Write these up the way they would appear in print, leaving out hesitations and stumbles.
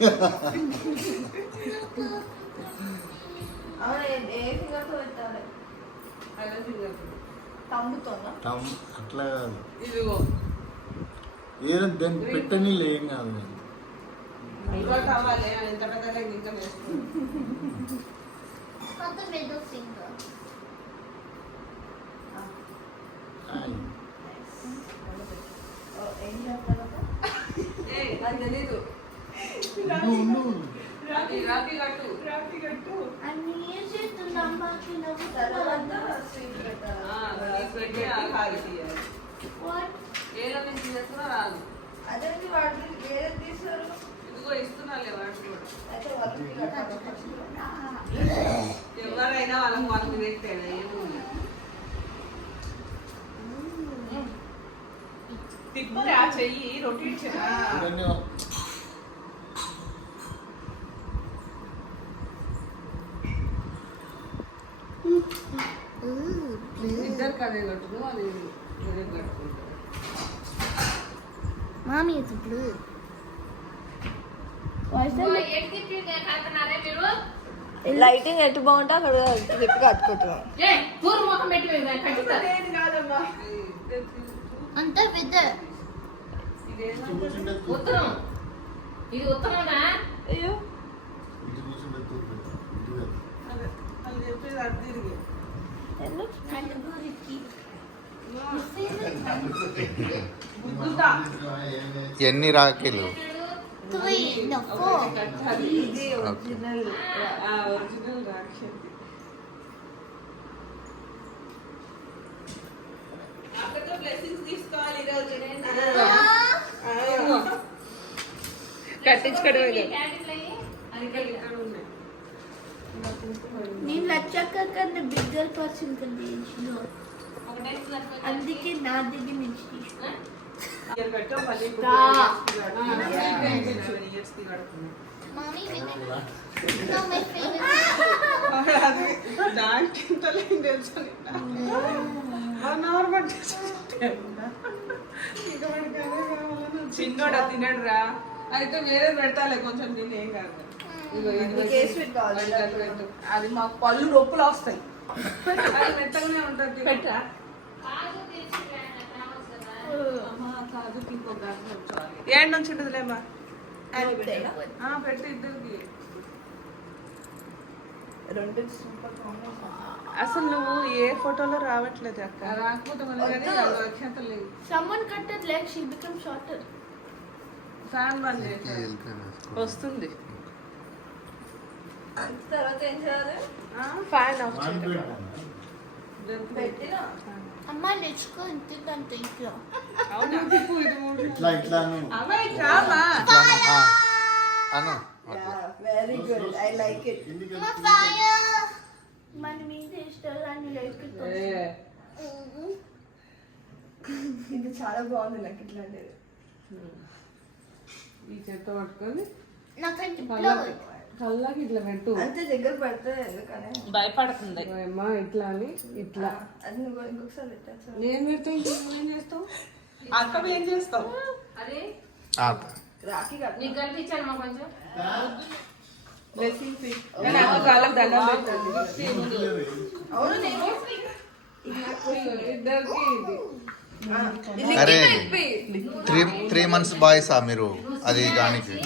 అట్లా కాదు, ఏదో దాన్ని పెట్టని లేం కాదు. అదేంటి వాటిని ఏది తీసారు? ఇదిగో ఇస్తున్నాలే వాటి కూడా. ఎవరైనా వాళ్ళకి పెట్టాను ఏముంది. తిప్పురా చెయ్యి రొటేట్ ఇద్దరు కదే కట్టును అది కట్టుకుంటారు. Mommy, it's blue. లైటింగ్ ఎటు బాగుంటే అక్కడ తిప్పి కట్టుకుంటున్నాం. అంతా పెద్ద ఉత్తరం. ఇది ఉత్తరమా? అయ్యో అది చెప్పేది అటు తిరిగి ఎన్ని రాఖీలు? ఇది ఒరిజినల్ రాక్షసి. కట్టించుకోవడం నేను లచ్చక్క కన్నా బిగ్గర్ పర్సన్ కదా అందుకే నా దగ్గర నుంచి తీసుకున్నా. Mommy, no, my చిన్నోడా తినడు రా. అయితే వేరే పెడతాలే కొంచెం తిని ఏం కాదు. అది మాకు పళ్ళు నొప్పులు వస్తాయి. అది మెత్తగానే ఉంటుంది. పెట్టా ఏడు నుంచి ఉంటుందిలేమ్మా. పెట్టి ఇద్దరికి. అసలు నువ్వు ఏ ఫోటోలో రావట్లేదు అక్క. రాకపోతే someone cut her leg, she become shorter. Fan బంద్ చేసి వస్తుంది. తర్వాత ఏం చేయాలి? ఫ్యాన్ ఆఫ్ చేయాలి. పెట్టినా అమ్మ నేర్చుకో ఇంత ఇంట్లో. Very good, I like it. మన మీద ఇష్టాలు లైక్ ఇది చాలా బాగుంది నాకు ఇట్లాంటిది. ఈ చెత్త పట్టుకొని నాకంటే కళ్ళకి ఇట్లా పెట్టు. అంతే దగ్గర పెడితే ఎందుకని భయపడుతుంది అమ్మా. ఇట్లా అని ఇట్లా అది నువ్వు ఇంకొకసారి పెట్టచ్చు. నేను పెడితే ఏం చేస్తావు? అక్క ఏం చేస్తావు? అరే రాఖీ నీకు కనిపించాను మా కొంచెం కాళ్ళకి దండం పెట్టండి. అవును నేను ఇద్దరికి అరే 3 months బాయ్సా మీరు? అది దానికి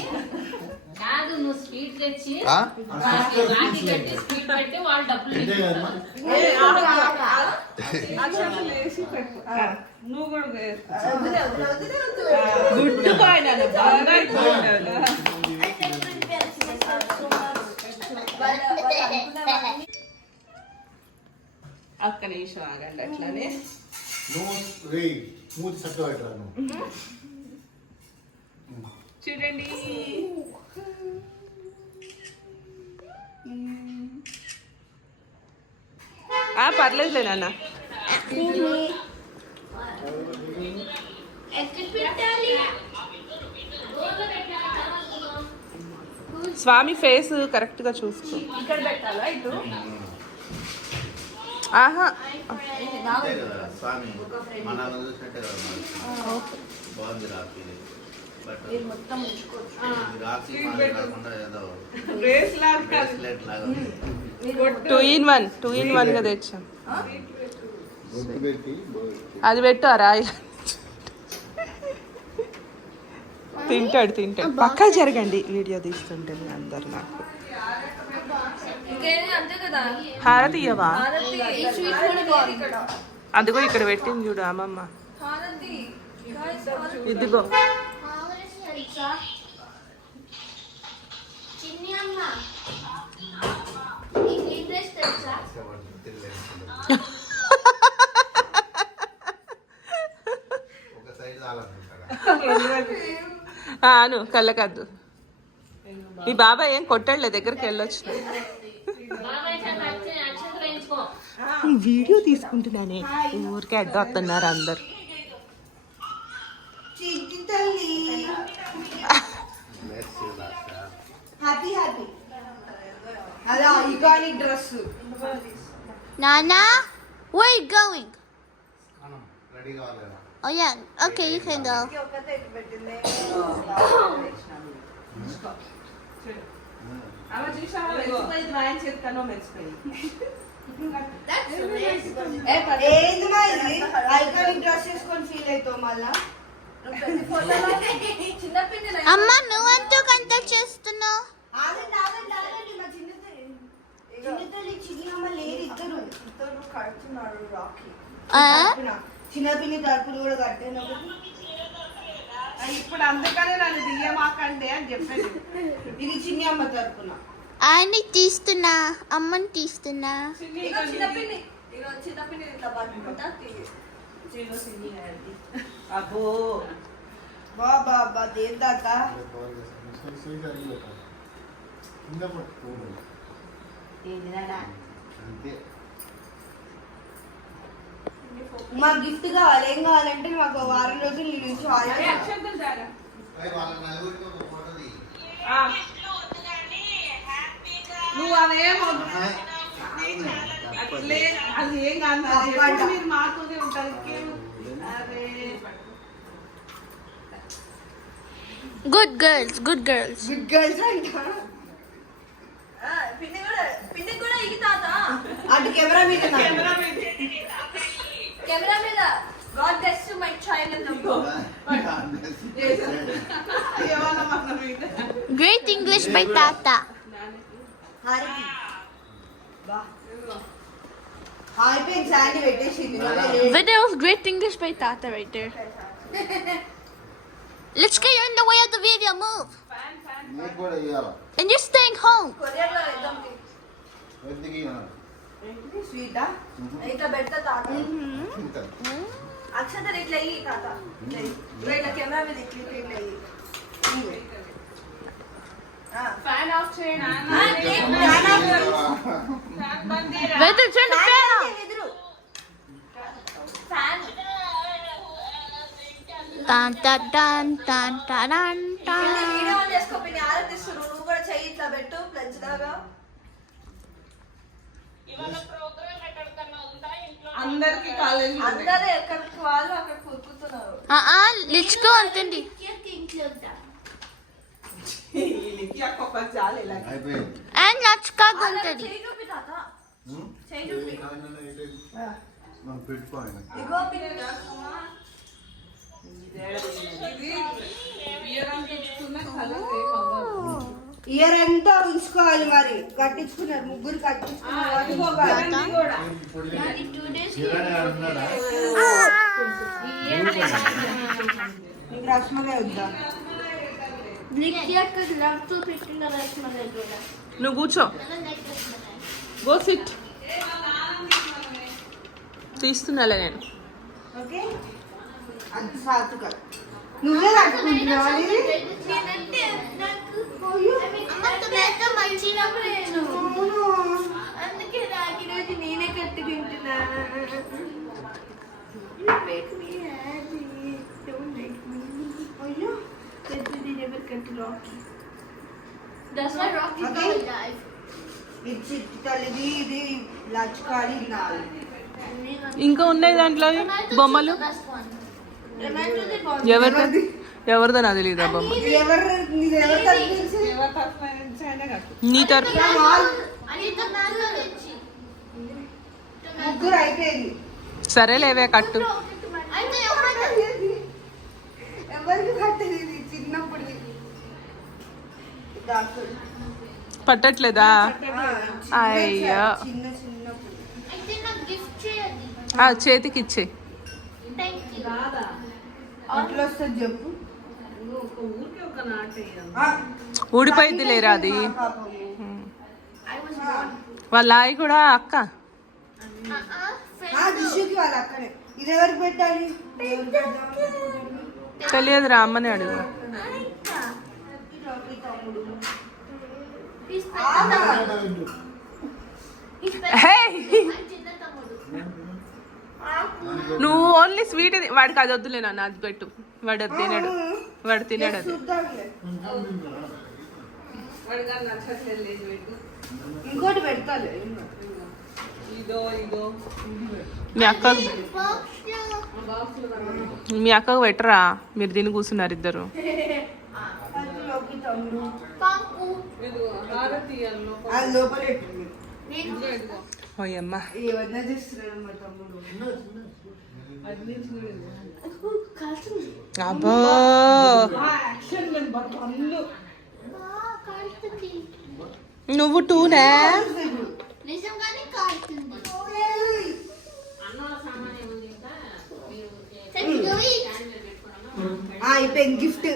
కాదు, నువ్వు స్వీట్ తెచ్చి రాఖీ కట్టి స్వీట్ పెట్టి వాళ్ళు డబ్బులు నువ్వు కూడా గుడ్ అక్క నిమిషం ఆగండి. అట్లానే చూడండి. పర్లేదులే నాన్న. స్వామి ఫేస్ కరెక్ట్ గా చూసుకో. ఇక్కడ పెట్టాలా? ఇటు ఆహా మీరు మొత్తం ఉంచుకోవచ్చు. రేస్ లాగా కాదు. మీరు 2 in 1 గా తెచ్చాం. అది పెట్టు ఆ రాయి తింటాడు పక్కా జరగండి వీడియో తీస్తుంటే మీ అందరు నాకు ఇంకేంటి అంతే కదా. హారతి ఇయ్యవా హారతి ఈ స్వీట్ కూడా బాగుంది ఇక్కడ. అదిగో ఇక్కడ పెట్టింది చూడు అమ్మమ్మ హారతి guys, హారతి. ఇదిగో చిన్ని అమ్మ నీకు ఇంట్రెస్ట్ తెలుసా? ఒక సైడ్ చాలనుకుంటారా? అను కళ్ళకద్దు మీ బాబాయ్ ఏం కొట్టాడులే దగ్గరికి వెళ్ళొచ్చు బాబాయ్ చేత అక్షంతలు వేయించుకో. వీడియో తీసుకుంటున్నానే ఊరికే అడ్డొస్తున్నారు అందరు హ్యాపీ హ్యాపీ అలా iconic dress. Nana, where are you going? Ready కావాలేదా? Oh yeah, okay, you can go. ఒక్కతే ఇటు పెట్టింది. అలా చూసావా మెచ్చిపోయి డ్రాయింగ్ చేస్తానో మెచ్చిపోయి ఏంది మా ఇది ఐకానిక్ డ్రెస్ వేసుకొని ఫీల్ అవుతావు మళ్ళా. చిన్న పిన్ని అమ్మ నువ్వెందుకు అంత చేస్తున్నావు? ఆగండి ఆగండి ఆగండి మా చిన్నతల్లి చిన్నమ్మ లేరు ఇద్దరు కడుతున్నారు రాఖీ. చిన్న పిన్ని తరపులు కూడా కట్టాను ఒకటి. ఇప్పుడు అందుకనే నన్ను దియ్యమాకండి అని చెప్పాను ఇది చిన్ని అమ్మ తరపున. ఆయన్ని తీస్తున్నా, అమ్మని తీస్తున్నా. చిన్న పిన్ని చిన్న పిన్ని ఇట్లా పట్టుకుంటా అబ్బో బాబా బా దేని తాత మా గిఫ్ట్ కావాలి. ఏం కావాలంటే మాకు వారం రోజులు నీ నుంచి అక్షంతలు జాగా వాళ్ళ నలుగురికి ఒక ఫోటో తీ. నువ్వు అదేం అట్లే అది ఏం కాదు అది ఎప్పుడు మీరు మాతోనే ఉంటారు అరే good girls good girls. Good girls అంట. పిన్ని కూడా ఇది తాత అటు కెమెరా మీద కెమెరా మీద God bless you my child ఏమన్నా మన మీద Great English by Tata. హారతి బా అయిపోయింది. శాండీ పెట్టేసింది. Video of Great English by Tata right there. Let's get in the way of the video. Move. నీకు కూడా ఇవ్వాలా? And you're staying home. Courier లో ఇద్దాం ఎందుకు ఇవ్వాలి? స్వీటా ఇట్లా పెడతా తాత. అక్షంతలు ఇట్లా అయ్యి తాత ఇట్లా కెమెరా మీద ఇట్లా ఇట్లా అయ్యి. ఫ్యాన్ ఆఫ్ చేయండి Weather, turn the fan off. Fan Dun dun dun dun dun dun dun. Video on చేసుకో పిన్ని ఆరతిస్తురు. నువ్వు కూడా చెయ్యి ఇట్లా పెట్టు ప్లజ్ లాగా. అందరికి కాలేజ్ అందరూ ఎక్కడికి వాళ్ళు అక్కడ కూర్చుతున్నారు. Let's go అంతండి. ఒక్క చాలు ఇలా అయిపోయింది. And let's go అంతండి. చెయ్యి చూపి తాత చెయ్యి చూపి. మనం పెట్టుకోండి. ఇగో పిన్ని ఇది ఇయరం చూస్తున్న కలర్ ఇయర్ అంతా ఉంచుకోవాలి. మరి కట్టించుకున్నారు ముగ్గురు కట్టించుకున్నారు. కూడా నీకు రస్మలై వద్దా? నువ్వు కూర్చో గో సిట్ తీస్తున్నాలే నేను ఓకే అది సాతుగా నువ్వే కట్టుకుంటున్నావా ఇది? అందుకే నాకు ఈరోజు నేనే కట్టుకుంటున్నా. అయ్యో ఇది చిట్టి తల్లిది, ఇది లచ్కాడి, ఇది నాది. ఇంకా ఉన్నాయి దాంట్లో బొమ్మలు ఎవరిది ఎవరిదో నాకు తెలియదు ఆ బొమ్మ. ఎవరు నీది ఎవరు తప్పించి ఎవరి తరఫున నుంచి అయినా కట్టు. నీ తరఫున ముగ్గురు అయిపోయింది. సరే లేవే కట్టు. ఎవరికి కట్టేది ఇది చిన్నప్పుడు పట్టట్లేదా? అయ్యో చిన్న చిన్నప్పుడు చేతికి ఇచ్చే. అట్లా వస్తుంది చెప్పు. ఒక ఊరికి ఒక నాట వేయాలి. ఊడిపోయింది లేరా అది. వాళ్ళ ఆయి కూడా అక్క. దిశకి వాళ్ళ అక్కనే. ఇది ఎవరికి పెట్టాలి? తెలియదురా, అమ్మని అడుగు. హే! నువ్వు ఓన్లీ స్వీట్ వాడికి అది వద్దులే నాన్న, అది పెట్టు. వాడు అది తినడు, వాడు తినడు అది. చూద్దాంలే. వాడికి అది నచ్చట్లేదు, లేదు పెట్టు. ఇంకోటి పెడతాలే. ఇదో ఇదో మీ అక్కకు మీ అక్కకు పెట్టరా? మీరు తిని కూర్చున్నారు ఇద్దరు. అందులోకి తమ్ముడు ఇదిగో హారతి ఇయ్యాలి. అది లోపల పెట్టింది. ఇదిగో ఓయమ్మా, ఏమన్నా చేస్తున్నాడు మా తమ్ముడు. అది నిల్చున్నాడు. అబ్బో యాక్షన్ మెన్ బట్టలు. నువ్వు టూనే. నిజంగానే కాలుతుంది. అన్నోళ్ళ సామాన్ ఏముంది ఇంకా మీరు అయిపోయింది గిఫ్ట్.